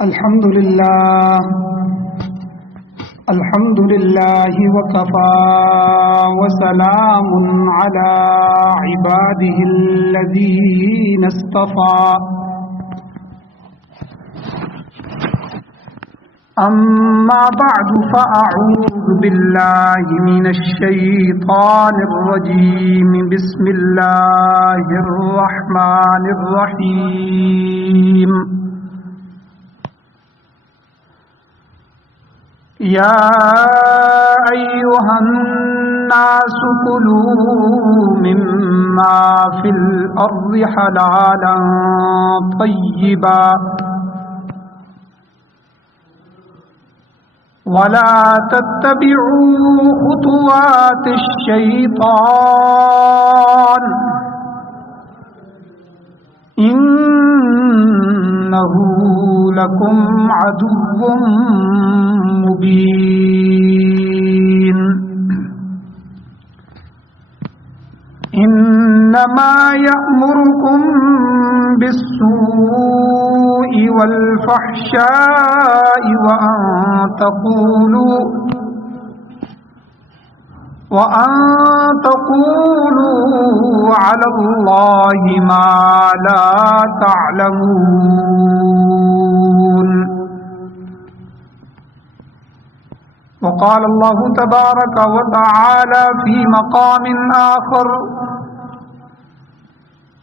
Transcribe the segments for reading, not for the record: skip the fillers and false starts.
الحمد لله وكفى وسلام على عباده الذين اصطفى أما بعد فأعوذ بالله من الشيطان الرجيم بسم الله الرحمن الرحيم يا أيها الناس كلوا مما في الأرض حلالا طيبا ولا تتبعوا خطوات الشيطان إنه لكم عدو مبين إنما يأمركم بالسوء والفحشاء وأن تقولوا على الله ما لا تعلمون وقال الله تبارك وتعالى في مقام آخر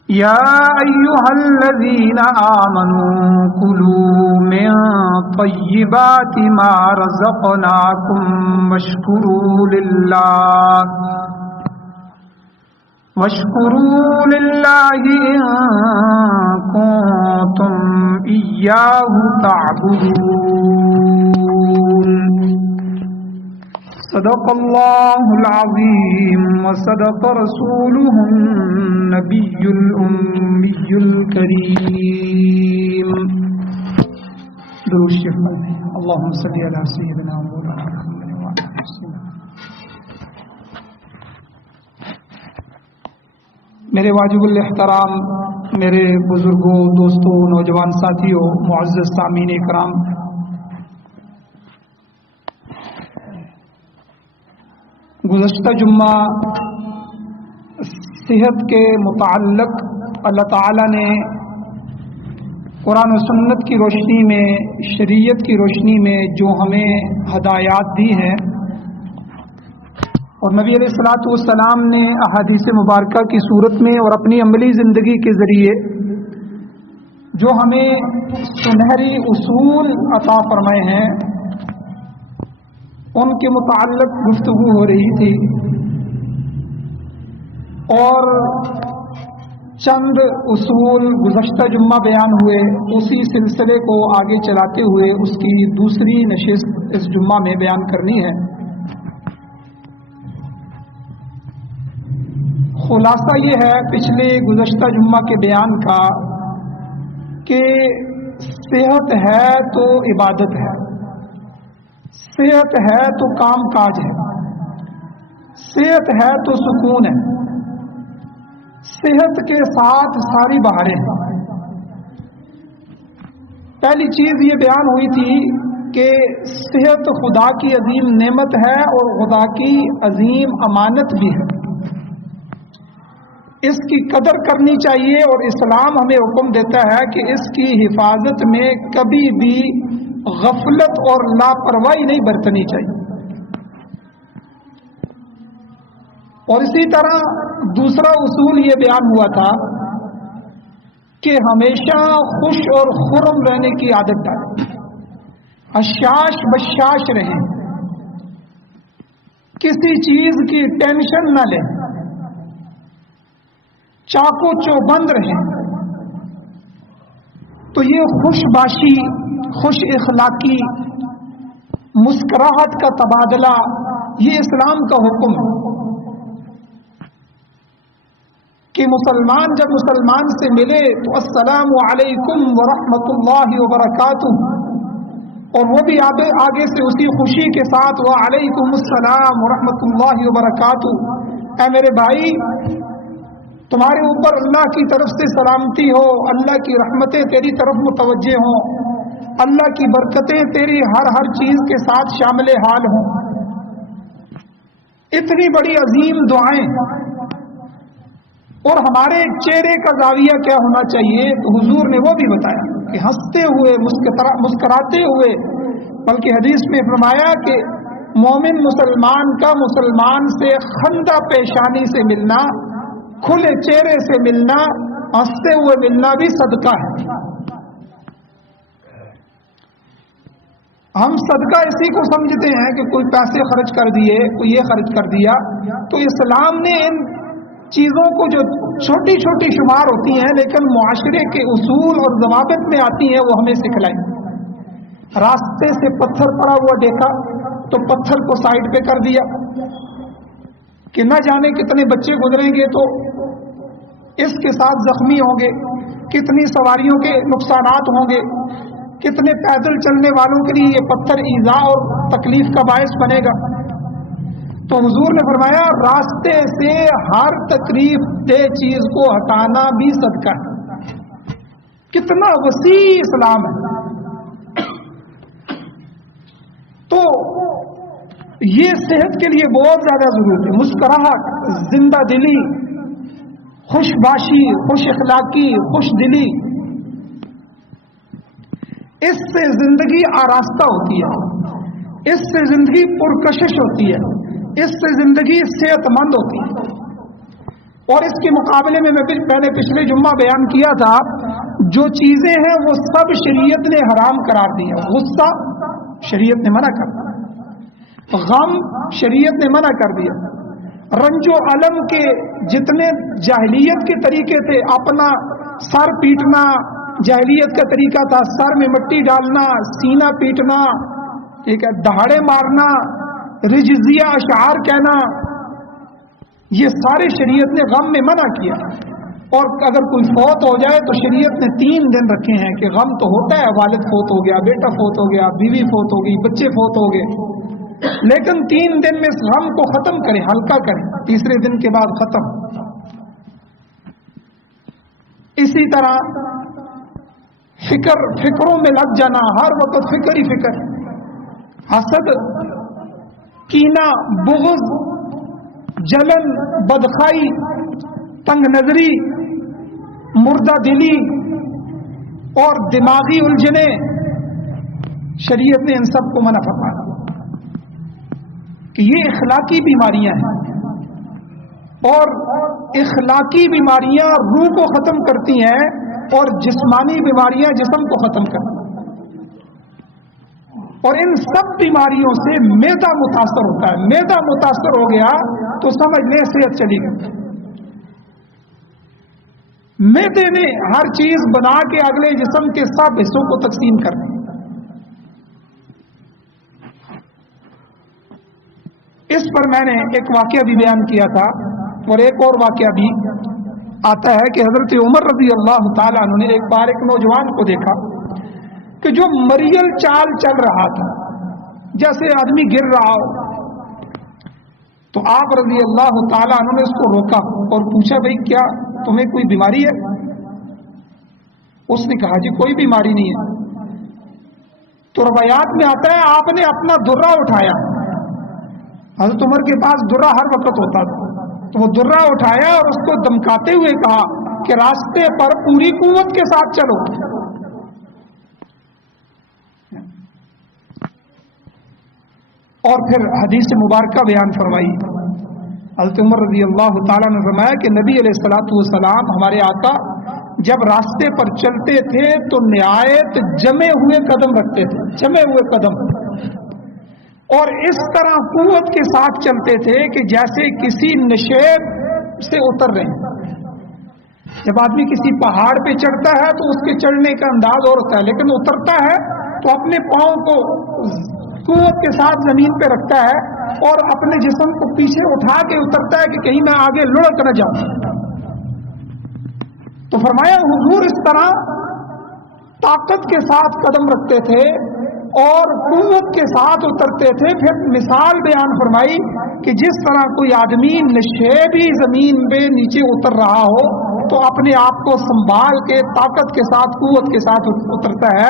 يا أيها الذين آمنوا كلوا من طيبات ما رزقناكم واشكروا لله إن كنتم إياه تعبدون صدق الله العظيم وصدق رسوله النبي الأمي الكريم درود شریف اللهم صل على سيدنا مولانا محمد وعلى آله وسلم. میرے واجب الاحترام، میرے بزرگوں، دوستوں، نوجوان ساتھیوں، معزز سامعین اکرام، گزشتہ جمعہ صحت کے متعلق اللہ تعالیٰ نے قرآن و سنت کی روشنی میں، شریعت کی روشنی میں جو ہمیں ہدایات دی ہیں، اور نبی علیہ الصلوۃ والسلام نے احادیث مبارکہ کی صورت میں اور اپنی عملی زندگی کے ذریعے جو ہمیں سنہری اصول عطا فرمائے ہیں، ان کے متعلق گفتگو ہو رہی تھی، اور چند اصول گزشتہ جمعہ بیان ہوئے. اسی سلسلے کو آگے چلاتے ہوئے اس کی دوسری نشست اس جمعہ میں بیان کرنی ہے. خلاصہ یہ ہے پچھلے گزشتہ جمعہ کے بیان کا کہ صحت ہے تو عبادت ہے، صحت ہے تو کام کاج ہے، صحت ہے تو سکون ہے، صحت کے ساتھ ساری بہاریں ہیں. پہلی چیز یہ بیان ہوئی تھی کہ صحت خدا کی عظیم نعمت ہے اور خدا کی عظیم امانت بھی ہے. اس کی قدر کرنی چاہیے، اور اسلام ہمیں حکم دیتا ہے کہ اس کی حفاظت میں کبھی بھی غفلت اور لاپرواہی نہیں برتنی چاہیے. اور اسی طرح دوسرا اصول یہ بیان ہوا تھا کہ ہمیشہ خوش اور خرم رہنے کی عادت ڈالیں، حشاش بشاش رہیں، کسی چیز کی ٹینشن نہ لیں، چاقو چوبند رہیں. تو یہ خوش باشی، خوش اخلاقی، مسکراہٹ کا تبادلہ، یہ اسلام کا حکم ہے کہ مسلمان جب مسلمان سے ملے تو السلام علیکم ورحمۃ اللہ وبرکاتہ، اور وہ بھی آگے سے اسی خوشی کے ساتھ وعلیکم السلام ورحمۃ اللہ وبرکاتہ. اے میرے بھائی، تمہارے اوپر اللہ کی طرف سے سلامتی ہو، اللہ کی رحمتیں تیری طرف متوجہ ہوں، اللہ کی برکتیں تیری ہر چیز کے ساتھ شامل حال ہوں۔ اتنی بڑی عظیم دعائیں، اور ہمارے چہرے کا زاویہ کیا ہونا چاہیے؟ تو حضور نے وہ بھی بتایا کہ ہنستے ہوئے، مسکراتے ہوئے، بلکہ حدیث میں فرمایا کہ مومن مسلمان کا مسلمان سے خندہ پیشانی سے ملنا، کھلے چہرے سے ملنا، ہنستے ہوئے ملنا بھی صدقہ ہے۔ ہم صدقہ اسی کو سمجھتے ہیں کہ کوئی پیسے خرچ کر دیے، کوئی یہ خرچ کر دیا، تو اسلام نے ان چیزوں کو جو چھوٹی چھوٹی شمار ہوتی ہیں لیکن معاشرے کے اصول اور ضوابط میں آتی ہیں، وہ ہمیں سکھلائی۔ راستے سے پتھر پڑا ہوا دیکھا تو پتھر کو سائڈ پہ کر دیا کہ نہ جانے کتنے بچے گزریں گے تو اس کے ساتھ زخمی ہوں گے، کتنی سواریوں کے نقصانات ہوں گے، کتنے پیدل چلنے والوں کے لیے یہ پتھر ایذا اور تکلیف کا باعث بنے گا۔ تو حضور نے فرمایا راستے سے ہر تکلیف دہ چیز کو ہٹانا بھی صدقہ ہے۔ کتنا وسیع اسلام ہے۔ تو یہ صحت کے لیے بہت زیادہ ضروری ہے۔ مسکراہٹ، زندہ دلی، خوش باشی، خوش اخلاقی، خوش دلی، اس سے زندگی آراستہ ہوتی ہے، اس سے زندگی پرکشش ہوتی ہے، اس سے زندگی صحت مند ہوتی ہے۔ اور اس کے مقابلے میں نے پچھلے جمعہ بیان کیا تھا، جو چیزیں ہیں وہ سب شریعت نے حرام قرار دی ہیں۔ غصہ شریعت نے منع کر دیا، غم شریعت نے منع کر دیا، رنج و الم کے جتنے جاہلیت کے طریقے تھے، اپنا سر پیٹنا جاہلیت کا طریقہ تھا، سر میں مٹی ڈالنا، سینہ پیٹنا، ٹھیک ہے، دہاڑے مارنا، رجزیہ اشعار کہنا، یہ سارے شریعت نے غم میں منع کیا۔ اور اگر کوئی فوت ہو جائے تو شریعت نے 3 دن رکھے ہیں کہ غم تو ہوتا ہے، والد فوت ہو گیا، بیٹا فوت ہو گیا، بیوی فوت ہو گئی، بچے فوت ہو گئے، لیکن 3 دن میں اس غم کو ختم کریں، ہلکا کریں، تیسرے دن کے بعد ختم۔ اسی طرح فکروں میں لگ جانا، ہر وقت فکر ہی فکر، حسد، کینہ، بغض، جلن، بدخائی، تنگ نظری، مردہ دلی اور دماغی الجھنیں، شریعت نے ان سب کو منع فرمایا کہ یہ اخلاقی بیماریاں ہیں، اور اخلاقی بیماریاں روح کو ختم کرتی ہیں اور جسمانی بیماریاں جسم کو ختم کرتی ہیں۔ اور ان سب بیماریوں سے معدہ متاثر ہوتا ہے۔ معدہ متاثر ہو گیا تو سمجھ لیں صحت چلی گئی۔ معدے نے ہر چیز بنا کے اگلے جسم کے سب حصوں کو تقسیم کر دی۔ اس پر میں نے ایک واقعہ بھی بیان کیا تھا، اور ایک اور واقعہ بھی آتا ہے کہ حضرت عمر رضی اللہ تعالیٰ عنہ نے ایک بار ایک نوجوان کو دیکھا کہ جو مریل چال چل رہا تھا، جیسے آدمی گر رہا ہو، تو آپ رضی اللہ تعالیٰ عنہ نے اس کو روکا اور پوچھا بھائی کیا تمہیں کوئی بیماری ہے؟ اس نے کہا جی کوئی بیماری نہیں ہے۔ تو روایات میں آتا ہے آپ نے اپنا درہ اٹھایا، حضرت عمر کے پاس درہ ہر وقت ہوتا تھا، تو وہ درہ اٹھایا اور اس کو دمکاتے ہوئے کہا کہ راستے پر پوری قوت کے ساتھ چلو۔ اور پھر حدیث مبارکہ بیان فرمائی۔ حضرت عمر رضی اللہ تعالیٰ نے فرمایا کہ نبی علیہ الصلوۃ والسلام ہمارے آقا جب راستے پر چلتے تھے تو نہایت جمے ہوئے قدم رکھتے تھے، جمے ہوئے قدم، اور اس طرح قوت کے ساتھ چلتے تھے کہ جیسے کسی نشیب سے اتر رہے ہیں۔ جب آدمی کسی پہاڑ پہ چڑھتا ہے تو اس کے چڑھنے کا انداز اور ہوتا ہے، لیکن اترتا ہے تو اپنے پاؤں کو قوت کے ساتھ زمین پہ رکھتا ہے اور اپنے جسم کو پیچھے اٹھا کے اترتا ہے کہ کہیں میں آگے لڑک نہ جاؤں۔ تو فرمایا حضور اس طرح طاقت کے ساتھ قدم رکھتے تھے اور قوت کے ساتھ اترتے تھے۔ پھر مثال بیان فرمائی کہ جس طرح کوئی آدمی نشیبی زمین پہ نیچے اتر رہا ہو تو اپنے آپ کو سنبھال کے طاقت کے ساتھ قوت کے ساتھ اترتا ہے،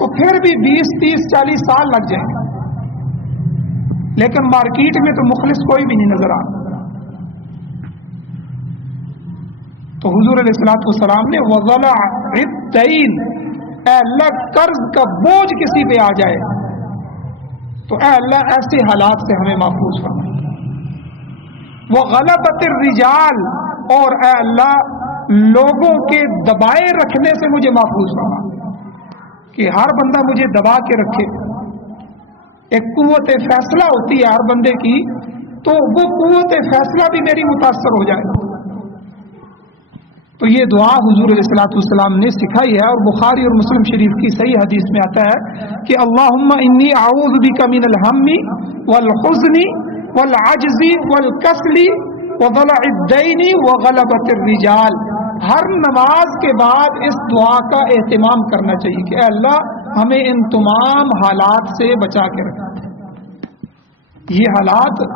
تو پھر بھی 20, 30, 40 سال لگ جائیں گے، لیکن مارکیٹ میں تو مخلص کوئی بھی نہیں نظر آتا۔ تو حضور علیہ الصلوۃ والسلام نے وَضَلَعَ الدَّيْنِ، اے اللہ قرض کا بوجھ کسی پہ آ جائے تو اے اللہ ایسے حالات سے ہمیں محفوظ فرما۔ وَغَلَبَتِ الرِّجَالِ، اور اے اللہ لوگوں کے دبائے رکھنے سے مجھے محفوظ فرما، کہ ہر بندہ مجھے دبا کے رکھے۔ ایک قوت فیصلہ ہوتی ہے ہر بندے کی، تو وہ قوت فیصلہ بھی میری متاثر ہو جائے۔ تو یہ دعا حضور علیہ الصلوۃ والسلام نے سکھائی ہے، اور بخاری اور مسلم شریف کی صحیح حدیث میں آتا ہے کہ اللہم انی اعوذ بک من الہم والحزن والعجز والکسل وضلع الدین وغلبۃ الرجال۔ ہر نماز کے بعد اس دعا کا اہتمام کرنا چاہیے کہ اے اللہ ہمیں ان تمام حالات سے بچا کے رکھنا۔ یہ حالات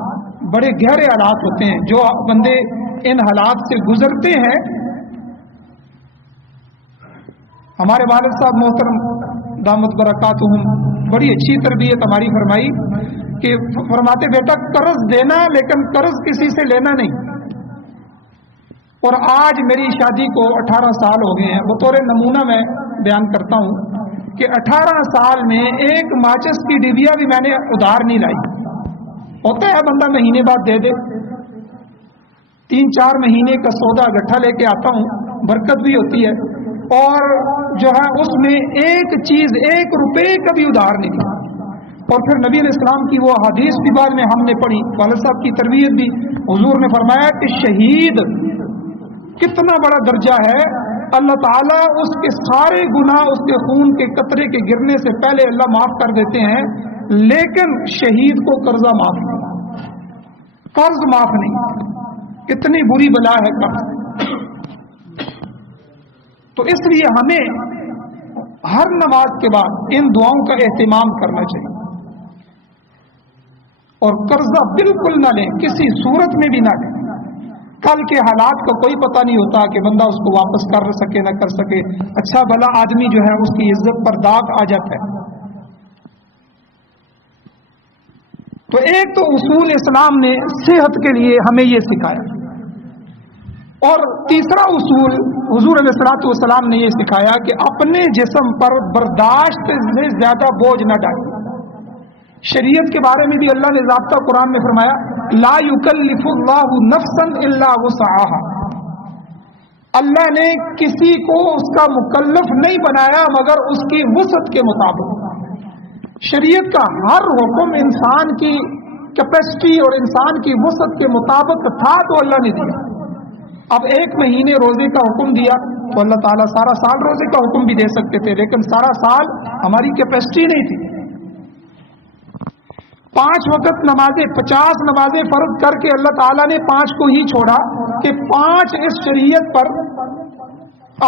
بڑے گہرے حالات ہوتے ہیں، جو بندے ان حالات سے گزرتے ہیں۔ ہمارے والد صاحب محترم دامت برکاتہم بڑی اچھی تربیت ہماری فرمائی کہ فرماتے بیٹا قرض دینا لیکن قرض کسی سے لینا نہیں۔ اور آج میری شادی کو 18 سال ہو گئے ہیں، بطور نمونہ میں بیان کرتا ہوں کہ 18 سال میں ایک ماچس کی ڈبیا بھی میں نے ادھار نہیں لائی۔ ہوتا ہے بندہ مہینے بعد دے دے، 3-4 مہینے کا سودا گٹھا لے کے آتا ہوں، برکت بھی ہوتی ہے، اور جو ہے اس میں ایک چیز 1 روپے کا بھی ادھار نہیں دیا۔ اور پھر نبی علیہ السلام کی وہ حدیث بھی بعد میں ہم نے پڑھی، والد صاحب کی تربیت بھی، حضور نے فرمایا کہ شہید کتنا بڑا درجہ ہے، اللہ تعالیٰ اس کے سارے گناہ اس کے خون کے قطرے کے گرنے سے پہلے اللہ معاف کر دیتے ہیں، لیکن شہید کو قرضہ معاف نہیں، قرض معاف نہیں۔ کتنی بری بلا ہے قرض۔ تو اس لیے ہمیں ہر نماز کے بعد ان دعاؤں کا اہتمام کرنا چاہیے، اور قرضہ بالکل نہ لیں، کسی صورت میں بھی نہ لیں۔ کل کے حالات کا کوئی پتہ نہیں ہوتا کہ بندہ اس کو واپس کر سکے نہ کر سکے، اچھا بھلا آدمی جو ہے اس کی عزت پر داغ آ جاتا ہے۔ تو ایک تو اصول اسلام نے صحت کے لیے ہمیں یہ سکھایا، اور تیسرا اصول حضور علیہ الصلوۃ والسلام نے یہ سکھایا کہ اپنے جسم پر برداشت سے زیادہ بوجھ نہ ڈالیں۔ شریعت کے بارے میں بھی اللہ نے ضابطہ قرآن میں فرمایا لا یکلف اللہ نفسا الا وسعها۔ اللہ نے کسی کو اس کا مکلف نہیں بنایا مگر اس کی وسعت کے مطابق۔ شریعت کا ہر حکم انسان کی کیپیسٹی اور انسان کی وسعت کے مطابق تھا تو اللہ نے دیا۔ اب 1 مہینے روزے کا حکم دیا تو اللہ تعالیٰ سارا سال روزے کا حکم بھی دے سکتے تھے، لیکن سارا سال ہماری کیپیسٹی نہیں تھی۔ 5 وقت نمازیں 50 نمازیں فرض کر کے اللہ تعالیٰ نے 5 کو ہی چھوڑا کہ 5 اس شریعت پر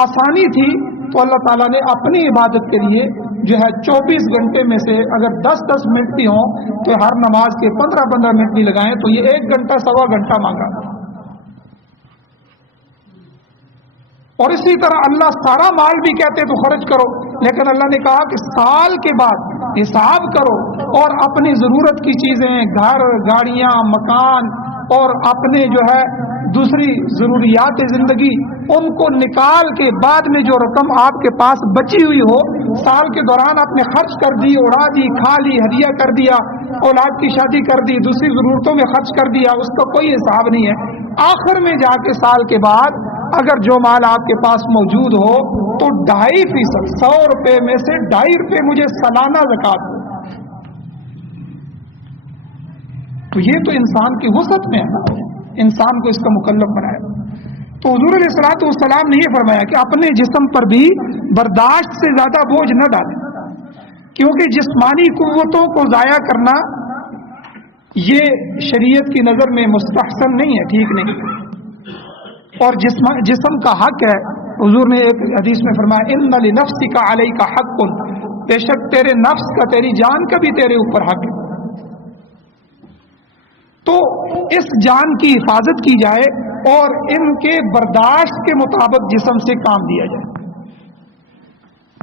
آسانی تھی، تو اللہ تعالیٰ نے اپنی عبادت کے لیے جو ہے 24 گھنٹے میں سے اگر 10-10 منٹ بھی ہوں تو ہر نماز کے 15-15 منٹ بھی لگائیں تو یہ 1 گھنٹہ 1.25 گھنٹہ مانگا۔ اور اسی طرح اللہ سارا مال بھی کہتے تو خرچ کرو، لیکن اللہ نے کہا کہ سال کے بعد حساب کرو اور اپنی ضرورت کی چیزیں، گھر، گاڑیاں، مکان اور اپنے جو ہے دوسری ضروریات زندگی، ان کو نکال کے بعد میں جو رقم آپ کے پاس بچی ہوئی ہو، سال کے دوران آپ نے خرچ کر دی، اڑا دی، کھا لی، ہدیہ کر دیا، اولاد کی شادی کر دی، دوسری ضرورتوں میں خرچ کر دیا، اس کا کوئی حساب نہیں ہے۔ آخر میں جا کے سال کے بعد اگر جو مال آپ کے پاس موجود ہو تو 2.5%، 100 روپے میں سے 2.5 روپے مجھے سالانہ زکوٰۃ دو۔ تو یہ تو انسان کی وسعت میں ہے، انسان کو اس کا مکلف بنایا۔ تو حضور علیہ الصلوۃ والسلام نے یہ فرمایا کہ اپنے جسم پر بھی برداشت سے زیادہ بوجھ نہ ڈالیں، کیونکہ جسمانی قوتوں کو ضائع کرنا یہ شریعت کی نظر میں مستحسن نہیں ہے، ٹھیک نہیں، اور جسم کا حق ہے۔ حضور نے ایک حدیث میں فرمایا ان لنفسک علیک حق، بے شک تیرے نفس کا، تیری جان کا بھی تیرے اوپر حق ہے۔ تو اس جان کی حفاظت کی جائے اور ان کے برداشت کے مطابق جسم سے کام دیا جائے۔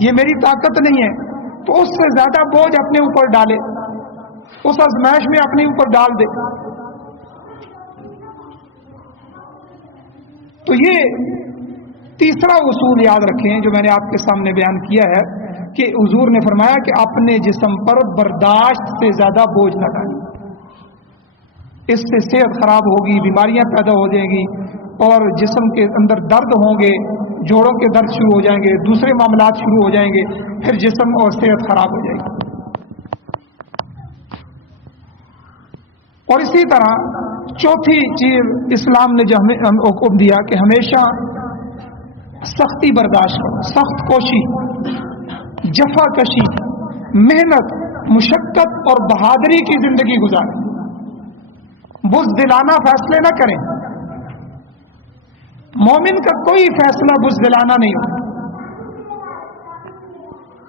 یہ میری طاقت نہیں ہے، تو اس سے زیادہ بوجھ اپنے اوپر ڈالے، اس آزمائش میں اپنے اوپر ڈال دے۔ تو یہ تیسرا اصول یاد رکھیں جو میں نے آپ کے سامنے بیان کیا ہے کہ حضور نے فرمایا کہ اپنے جسم پر برداشت سے زیادہ بوجھ نہ ڈالیں، اس سے صحت خراب ہوگی، بیماریاں پیدا ہو جائیں گی، اور جسم کے اندر درد ہوں گے، جوڑوں کے درد شروع ہو جائیں گے، دوسرے معاملات شروع ہو جائیں گے، پھر جسم اور صحت خراب ہو جائے گی۔ اور اسی طرح چوتھی چیز اسلام نے جو ہمیں حکم دیا کہ ہمیشہ سختی برداشت کرو، سخت کوشی، جفا کشی، محنت، مشقت اور بہادری کی زندگی گزاریں، بزدلانہ فیصلے نہ کریں۔ مومن کا کوئی فیصلہ بزدلانہ نہیں ہوتا،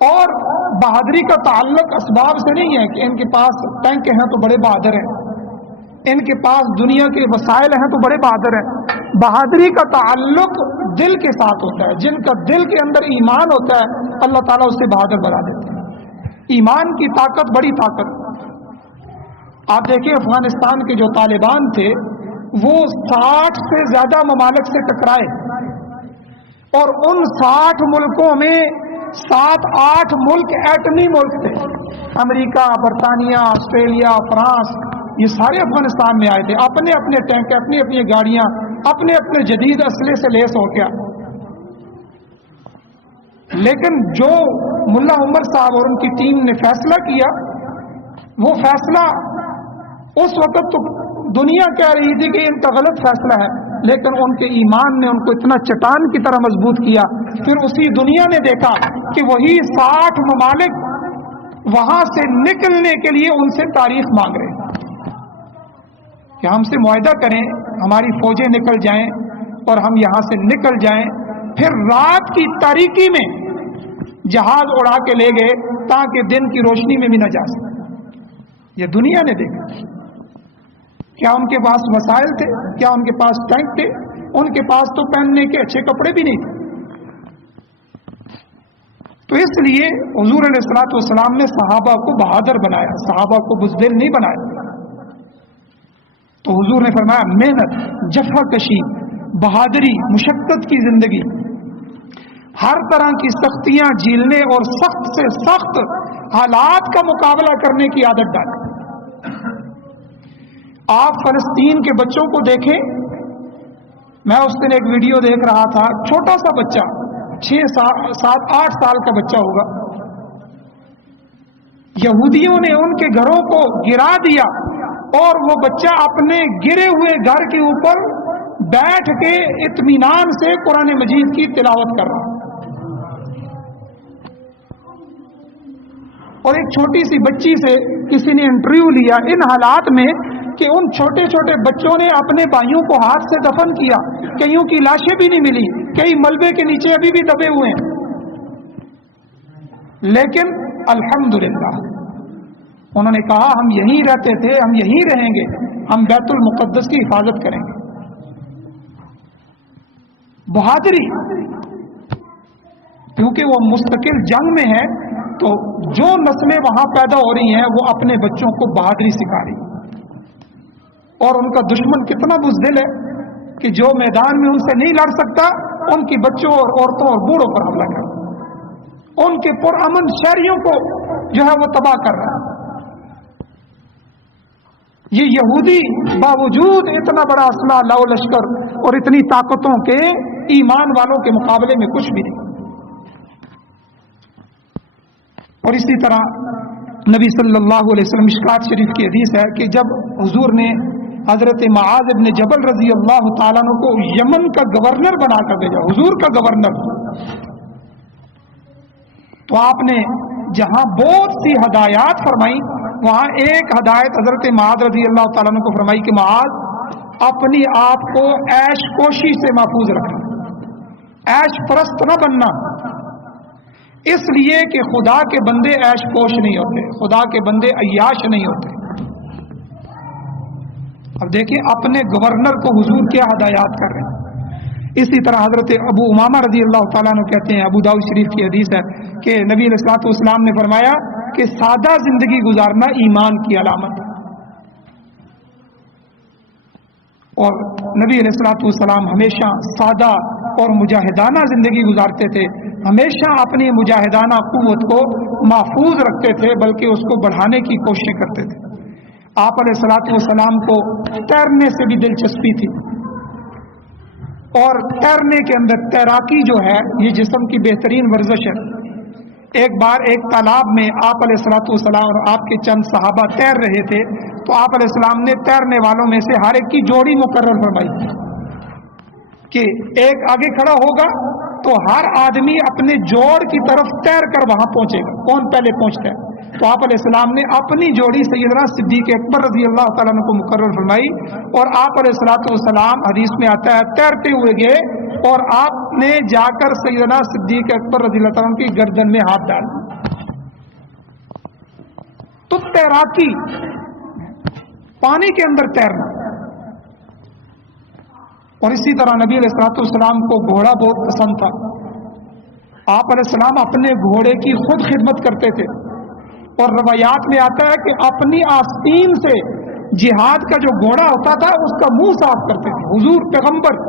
اور بہادری کا تعلق اسباب سے نہیں ہے کہ ان کے پاس ٹینک ہیں تو بڑے بہادر ہیں، ان کے پاس دنیا کے وسائل ہیں تو بڑے بہادر ہیں۔ بہادری کا تعلق دل کے ساتھ ہوتا ہے، جن کا دل کے اندر ایمان ہوتا ہے اللہ تعالیٰ اسے بہادر بنا دیتے ہیں۔ ایمان کی طاقت بڑی طاقت۔ آپ دیکھیں افغانستان کے جو طالبان تھے وہ 60 سے زیادہ ممالک سے ٹکرائے، اور ان 60 ملکوں میں 7-8 ملک ایٹمی ملک تھے، امریکہ، برطانیہ، آسٹریلیا، فرانس، یہ سارے افغانستان میں آئے تھے، اپنے اپنے ٹینک، اپنی اپنی گاڑیاں، اپنے اپنے جدید اسلحے سے لیس ہو گیا۔ لیکن جو ملا عمر صاحب اور ان کی ٹیم نے فیصلہ کیا، وہ فیصلہ اس وقت تو دنیا کہہ رہی تھی کہ ان کا غلط فیصلہ ہے، لیکن ان کے ایمان نے ان کو اتنا چٹان کی طرح مضبوط کیا، پھر اسی دنیا نے دیکھا کہ وہی 60 ممالک وہاں سے نکلنے کے لیے ان سے تاریخ مانگ رہے ہیں کہ ہم سے معاہدہ کریں، ہماری فوجیں نکل جائیں اور ہم یہاں سے نکل جائیں۔ پھر رات کی تاریکی میں جہاز اڑا کے لے گئے تاکہ دن کی روشنی میں بھی نہ جا سکے۔ یہ دنیا نے دیکھا۔ کیا ان کے پاس وسائل تھے؟ کیا ان کے پاس ٹینک تھے؟ ان کے پاس تو پہننے کے اچھے کپڑے بھی نہیں تھے۔ تو اس لیے حضور علیہ الصلوۃ والسلام نے صحابہ کو بہادر بنایا، صحابہ کو بزدل نہیں بنایا۔ تو حضور نے فرمایا محنت، جفا کشی، بہادری، مشقت کی زندگی، ہر طرح کی سختیاں جھیلنے اور سخت سے سخت حالات کا مقابلہ کرنے کی عادت ڈالیں۔ آپ فلسطین کے بچوں کو دیکھیں، میں اس دن ایک ویڈیو دیکھ رہا تھا، چھوٹا سا بچہ 6-7-8 سال کا بچہ ہوگا، یہودیوں نے ان کے گھروں کو گرا دیا اور وہ بچہ اپنے گرے ہوئے گھر کے اوپر بیٹھ کے اطمینان سے قرآن مجید کی تلاوت کر رہا، اور ایک چھوٹی سی بچی سے کسی نے انٹرویو لیا ان حالات میں کہ ان چھوٹے چھوٹے بچوں نے اپنے بھائیوں کو ہاتھ سے دفن کیا، کئیوں کی لاشیں بھی نہیں ملی، کئی ملبے کے نیچے ابھی بھی دبے ہوئے ہیں، لیکن الحمدللہ انہوں نے کہا ہم یہیں رہتے تھے، ہم یہیں رہیں گے، ہم بیت المقدس کی حفاظت کریں گے۔ بہادری، کیونکہ وہ مستقل جنگ میں ہے، تو جو نسلیں وہاں پیدا ہو رہی ہیں وہ اپنے بچوں کو بہادری سکھا رہی ہیں، اور ان کا دشمن کتنا بزدل ہے کہ جو میدان میں ان سے نہیں لڑ سکتا ان کی بچوں اور عورتوں اور بوڑھوں پر حملہ کر رہا ہے، ان کے پرامن شہریوں کو جو ہے وہ تباہ کر رہا ہے۔ یہ یہودی باوجود اتنا بڑا اسلحہ لاؤ لشکر اور اتنی طاقتوں کے ایمان والوں کے مقابلے میں کچھ بھی نہیں۔ اور اسی طرح نبی صلی اللہ علیہ وسلم مشکات شریف کی حدیث ہے کہ جب حضور نے حضرت معاذ ابن جبل رضی اللہ تعالیٰ عنہ کو یمن کا گورنر بنا کر بھیجا، حضور کا گورنر، تو آپ نے جہاں بہت سی ہدایات فرمائی، وہاں ایک ہدایت حضرت معاذ رضی اللہ تعالیٰ عنہ کو فرمائی کہ معاذ اپنی آپ کو عیش کوشی سے محفوظ رکھنا، عیش پرست نہ بننا، اس لیے کہ خدا کے بندے عیش پوش نہیں ہوتے، خدا کے بندے عیاش نہیں ہوتے۔ اب دیکھیں اپنے گورنر کو حضور کیا ہدایات کر رہے ہیں اسی طرح حضرت ابو امامہ رضی اللہ تعالیٰ عنہ کہتے ہیں، ابو داؤد شریف کی حدیث ہے کہ نبی علیہ الصلوۃ والسلام نے فرمایا کہ سادہ زندگی گزارنا ایمان کی علامت ہے، اور نبی علیہ الصلوۃ والسلام ہمیشہ سادہ اور مجاہدانہ زندگی گزارتے تھے، ہمیشہ اپنی مجاہدانہ قوت کو محفوظ رکھتے تھے، بلکہ اس کو بڑھانے کی کوشش کرتے تھے۔ آپ علیہ الصلوۃ والسلام کو تیرنے سے بھی دلچسپی تھی، اور تیرنے کے اندر تیراکی جو ہے یہ جسم کی بہترین ورزش ہے۔ ایک بار ایک تالاب میں آپ علیہ الصلوۃ والسلام اور آپ کے چند صحابہ تیر رہے تھے، تو آپ علیہ السلام نے تیرنے والوں میں سے ہر ایک کی جوڑی مقرر فرمائی کہ ایک آگے کھڑا ہوگا تو ہر آدمی اپنے جوڑ کی طرف تیر کر وہاں پہنچے گا، کون پہلے پہنچتا ہے۔ تو آپ علیہ السلام نے اپنی جوڑی سیدنا صدیق اکبر رضی اللہ تعالیٰ عنہ کو مقرر فرمائی، اور آپ علیہ الصلوۃ والسلام حدیث میں آتا ہے تیرتے ہوئے گئے اور آپ نے جا کر سیدنا صدیق اکبر رضی اللہ تعالیٰ عنہ کی گردن میں ہاتھ ڈال دیا۔ تو تیراکی، پانی کے اندر تیرنا، اور اسی طرح نبی علیہ الصلوۃ والسلام کو گھوڑا بہت پسند تھا۔ آپ علیہ السلام اپنے گھوڑے کی خود خدمت کرتے تھے، اور روایات میں آتا ہے کہ اپنی آستین سے جہاد کا جو گھوڑا ہوتا تھا اس کا منہ صاف کرتے تھے حضور پیغمبر،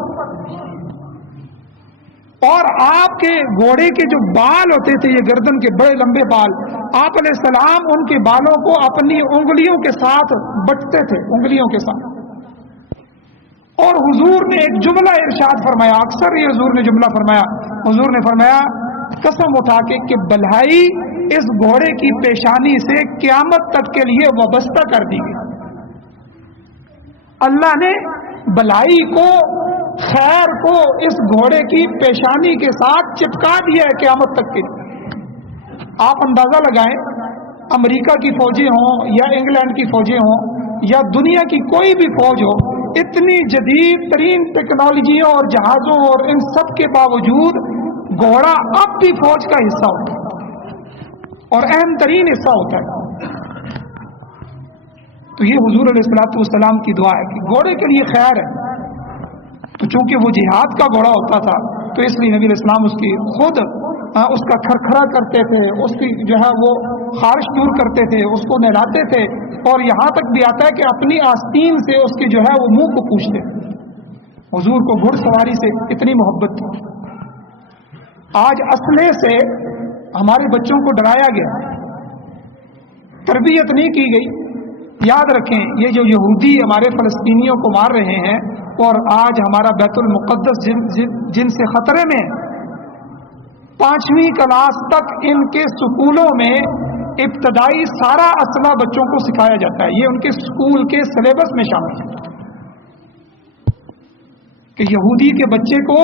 اور آپ کے گھوڑے کے جو بال ہوتے تھے یہ گردن کے بڑے لمبے بال، آپ علیہ السلام ان کے بالوں کو اپنی انگلیوں کے ساتھ بٹتے تھے، انگلیوں کے ساتھ۔ اور حضور نے ایک جملہ ارشاد فرمایا، اکثر یہ حضور نے جملہ فرمایا، حضور نے فرمایا قسم اٹھا کے کہ بلہائی اس گھوڑے کی پیشانی سے قیامت تک کے لیے وابستہ کر دی گئی۔ اللہ نے بلائی کو، خیر کو اس گھوڑے کی پیشانی کے ساتھ چپکا دیا ہے قیامت تک کے لیے۔ آپ اندازہ لگائیں، امریکہ کی فوجیں ہوں یا انگلینڈ کی فوجیں ہوں یا دنیا کی کوئی بھی فوج ہو، اتنی جدید ترین ٹیکنالوجیوں اور جہازوں اور ان سب کے باوجود گھوڑا اب بھی فوج کا حصہ ہوتا ہے اور اہم ترین حصہ ہوتا ہے۔ تو یہ حضور علیہ الصلوۃ والسلام کی دعا ہے کہ گھوڑے کے لیے خیر ہے۔ تو چونکہ وہ جہاد کا گھوڑا ہوتا تھا تو اس لیے نبی علیہ السلام اس کی خود اس کا کھرکھرا کرتے تھے، اس کی جو ہے وہ خارش دور کرتے تھے، اس کو نہلاتے تھے، اور یہاں تک بھی آتا ہے کہ اپنی آستین سے اس کی جو ہے وہ منہ کو پوچھتے تھے۔ حضور کو گھڑ سواری سے اتنی محبت تھی۔ آج اسلحے سے ہمارے بچوں کو ڈرایا گیا، تربیت نہیں کی گئی۔ یاد رکھیں، یہ جو یہودی ہمارے فلسطینیوں کو مار رہے ہیں اور آج ہمارا بیت المقدس جن سے خطرے میں 5ویں کلاس تک ان کے سکولوں میں ابتدائی سارا اسلحہ بچوں کو سکھایا جاتا ہے، یہ ان کے سکول کے سلیبس میں شامل ہے کہ یہودی کے بچے کو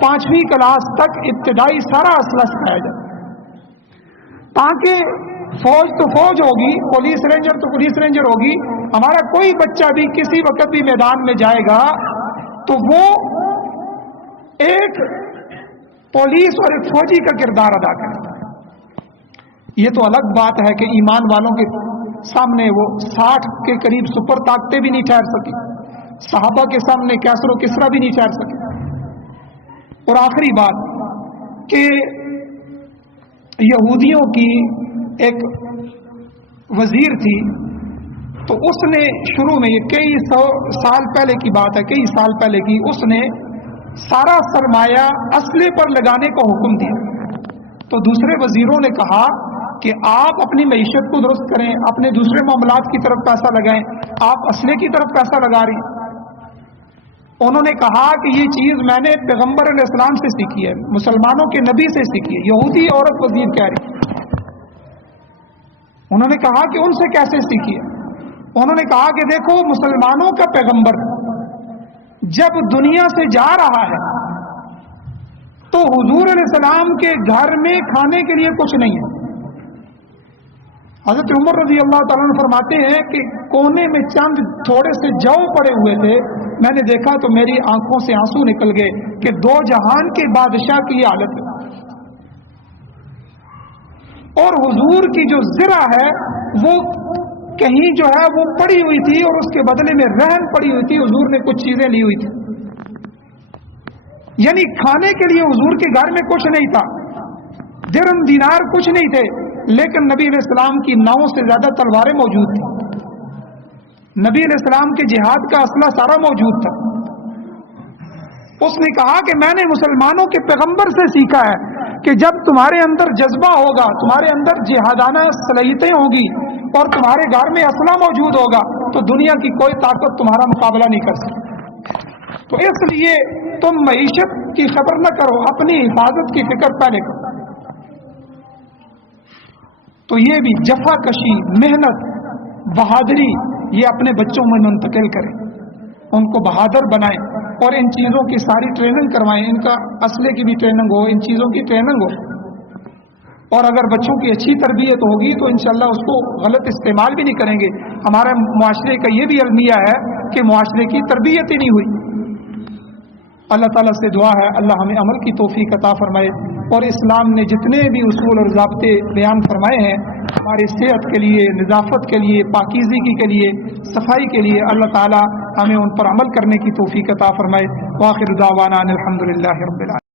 5ویں کلاس تک ابتدائی سارا اسلحہ سکھایا جاتا ہے، تاکہ فوج تو فوج ہوگی، پولیس رینجر تو پولیس رینجر ہوگی، ہمارا کوئی بچہ بھی کسی وقت بھی میدان میں جائے گا تو وہ ایک پولیس اور ایک فوجی کا کردار ادا کرتا ہے۔ یہ تو الگ بات ہے کہ ایمان والوں کے سامنے وہ 60 کے قریب سپر طاقتیں بھی نہیں ٹھہر سکی، صحابہ کے سامنے کیسر و کسرا بھی نہیں ٹھہر سکے۔ اور آخری بات کہ یہودیوں کی ایک وزیر تھی، تو اس نے شروع میں، یہ کئی سال پہلے کی بات ہے، کئی سال پہلے کی، اس نے سارا سرمایہ اسلحے پر لگانے کا حکم دیا۔ تو دوسرے وزیروں نے کہا کہ آپ اپنی معیشت کو درست کریں، اپنے دوسرے معاملات کی طرف پیسہ لگائیں، آپ اسلحے کی طرف پیسہ لگا رہی ہیں۔ انہوں نے کہا کہ یہ چیز میں نے پیغمبر علیہ السلام سے سیکھی ہے، مسلمانوں کے نبی سے سیکھی ہے۔ یہودی عورت وزیر کہہ رہی، انہوں نے کہا کہ ان سے کیسے سیکھی ہے؟ انہوں نے کہا کہ دیکھو، مسلمانوں کا پیغمبر جب دنیا سے جا رہا ہے تو حضور علیہ السلام کے گھر میں کھانے کے لیے کچھ نہیں ہے۔ حضرت عمر رضی اللہ تعالیٰ عنہ فرماتے ہیں کہ کونے میں چند تھوڑے سے جو پڑے ہوئے تھے، میں نے دیکھا تو میری آنکھوں سے آنسو نکل گئے کہ 2 جہان کے بادشاہ کی یہ حالت ہے۔ اور حضور کی جو زرہ ہے وہ کہیں جو ہے وہ پڑی ہوئی تھی، اور اس کے بدلے میں رہن پڑی ہوئی تھی، حضور نے کچھ چیزیں لی ہوئی تھی۔ یعنی کھانے کے لیے حضور کے گھر میں کچھ نہیں تھا، درہم دینار کچھ نہیں تھے، لیکن نبی علیہ السلام کی 9 سے زیادہ تلواریں موجود تھیں، نبی علیہ السلام کے جہاد کا اسلحہ سارا موجود تھا۔ اس نے کہا کہ میں نے مسلمانوں کے پیغمبر سے سیکھا ہے کہ جب تمہارے اندر جذبہ ہوگا، تمہارے اندر جہادانہ صلاحیتیں ہوں گی اور تمہارے گھر میں اسلحہ موجود ہوگا تو دنیا کی کوئی طاقت تمہارا مقابلہ نہیں کر سکتی۔ تو اس لیے تم معیشت کی خبر نہ کرو، اپنی حفاظت کی فکر پہلے کرو۔ تو یہ بھی جفا کشی، محنت، بہادری یہ اپنے بچوں میں منتقل کریں، ان کو بہادر بنائیں اور ان چیزوں کی ساری ٹریننگ کروائیں، ان کا اسلحے کی بھی ٹریننگ ہو، ان چیزوں کی ٹریننگ ہو۔ اور اگر بچوں کی اچھی تربیت ہوگی تو انشاءاللہ اس کو غلط استعمال بھی نہیں کریں گے۔ ہمارے معاشرے کا یہ بھی المیہ ہے کہ معاشرے کی تربیت ہی نہیں ہوئی۔ اللہ تعالیٰ سے دعا ہے اللہ ہمیں عمل کی توفیق عطا فرمائے، اور اسلام نے جتنے بھی اصول اور ضابطے بیان فرمائے ہیں ہماری صحت کے لیے، نظافت کے لیے، پاکیزگی کے لیے، صفائی کے لیے، اللہ تعالیٰ ہمیں ان پر عمل کرنے کی توفیق عطا فرمائے۔ وآخر دعوانا ان الحمد للہ رب العالمین۔